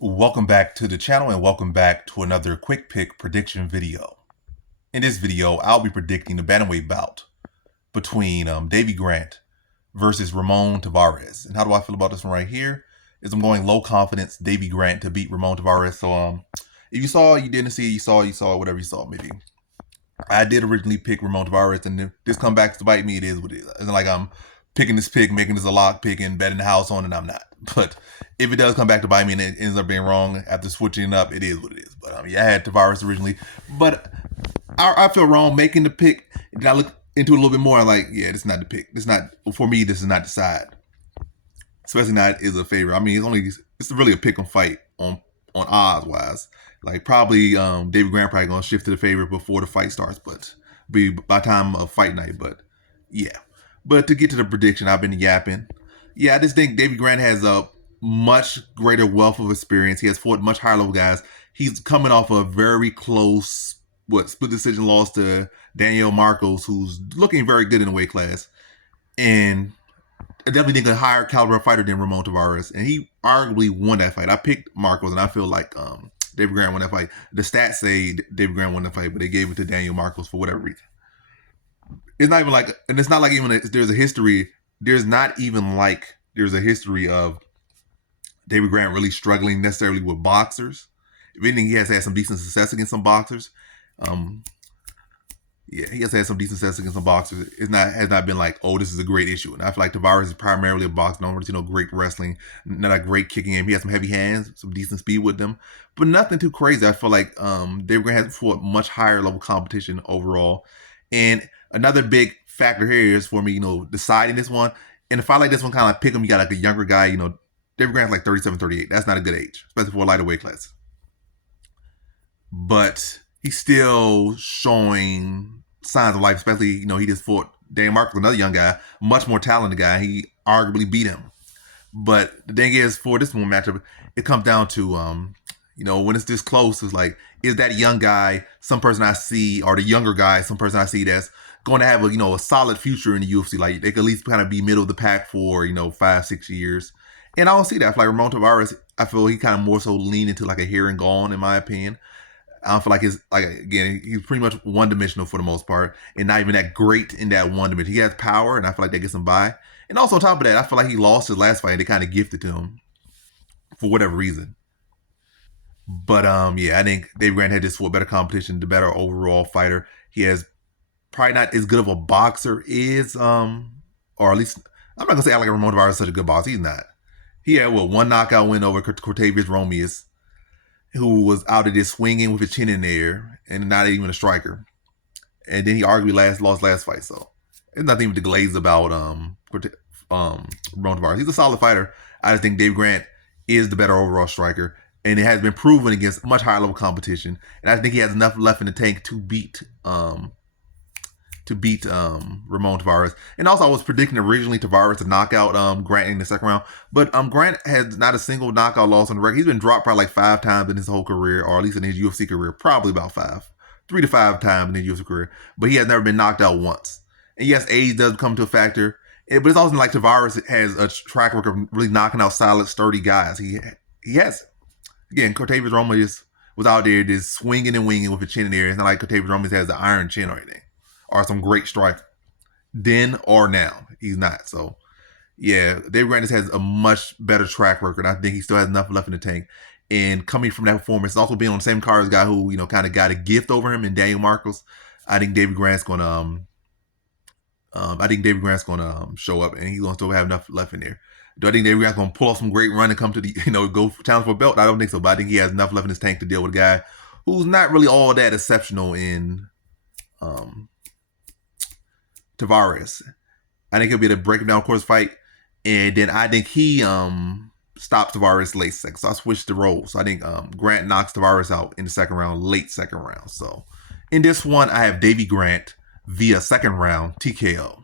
Welcome back to the channel and welcome back to another quick pick prediction video. In this video, I'll be predicting the bantamweight bout between Davey Grant versus Ramon Taveras. And how do I feel about this one right here? Is I'm going low confidence Davey Grant to beat Ramon Taveras. So if you saw, you didn't see, you saw whatever you saw maybe. I did originally pick Ramon Taveras, and this come back to bite me. It is what it is. It's like I'm picking this pick, making this a lock pick, and betting the house on it, and I'm not. But if it does come back to bite me and it ends up being wrong after switching it up, it is what it is. But yeah, I had Taveras originally, but I feel wrong making the pick. And I look into it a little bit more. I'm like, yeah, this is not the pick. This is not, for me. This is not the side. Especially not is a favorite. I mean, it's really a pick 'em fight on odds wise. Like probably David Grant probably gonna shift to the favorite before the fight starts, but be by time of fight night. But yeah. But to get to the prediction, I've been yapping. Yeah, I just think David Grant has a much greater wealth of experience. He has fought much higher level guys. He's coming off a very close split decision loss to Daniel Marcos, who's looking very good in the weight class. And I definitely think a higher caliber fighter than Ramon Taveras, and he arguably won that fight. I picked Marcos, and I feel like David Grant won that fight. The stats say David Grant won the fight, but they gave it to Daniel Marcos for whatever reason. It's not even like, and it's not like even there's a history. There's not even like there's a history of David Grant really struggling necessarily with boxers. If anything, he has had some decent success against some boxers. Yeah, he has had some decent success against some boxers. Has not been like, oh, this is a great issue. And I feel like Taveras is primarily a boxer. No, great wrestling, not a great kicking game. He has some heavy hands, some decent speed with them, but nothing too crazy. I feel like David Grant has fought much higher level competition overall. And another big factor here is for me, deciding this one. And if I like this one, kind of like pick him, you got like a younger guy, David Grant's like 37, 38. That's not a good age, especially for a lighter weight class. But he's still showing signs of life, especially, he just fought Dan Marcos, another young guy, much more talented guy. He arguably beat him. But the thing is, for this one matchup, it comes down to, when it's this close, it's like, is that young guy some person I see, or the younger guy some person I see that's going to have a solid future in the UFC? Like, they could at least kind of be middle of the pack for 5-6 years. And I don't see that. I feel like Ramon Taveras, I feel he kind of more so lean into like a here and gone, in my opinion. I don't feel like he's pretty much one dimensional for the most part, and not even that great in that one dimension. He has power, and I feel like that gets him by. And also on top of that, I feel like he lost his last fight, and they kind of gifted to him for whatever reason. But yeah, I think David Grant had just fought better competition, the better overall fighter. He has probably not as good of a boxer or at least I'm not gonna say like Ramon Taveras is such a good boxer. He's not. He had one knockout win over Cortavious Romeus, who was out of this swinging with his chin in the air and not even a striker. And then he arguably lost last fight. So there's nothing even to glaze about Ramon Taveras. He's a solid fighter. I just think Dave Grant is the better overall striker, and it has been proven against much higher level competition. And I think he has enough left in the tank to beat Ramon Taveras. And also, I was predicting originally Taveras to knock out Grant in the second round, but Grant has not a single knockout loss on the record. He's been dropped probably like 5 times in his whole career, or at least in his UFC career, probably about 3 to 5 times in his UFC career, but he has never been knocked out once. And yes, age does come to a factor, but it's also like Taveras has a track record of really knocking out solid, sturdy guys. He has. Again, Cortavious Romeus was out there just swinging and winging with a chin in the air. It's not like Cortavious Romeus has an iron chin or anything, or some great striker. Then or now, he's not. So yeah, David Grant has a much better track record. I think he still has enough left in the tank. And coming from that performance, also being on the same card as a guy who kind of got a gift over him in Daniel Marcos, I think David Grant's gonna show up, and he's gonna still have enough left in there. Do I think David Grant's gonna pull off some great run and come to the go challenge for a belt? I don't think so, but I think he has enough left in his tank to deal with a guy who's not really all that exceptional in Taveras. I think he'll be able to break him down, of course, fight, and then I think he stops Taveras late second. So I switched the roles. So I think Grant knocks Taveras out in the second round, late second round. So in this one, I have Davey Grant via second round TKO.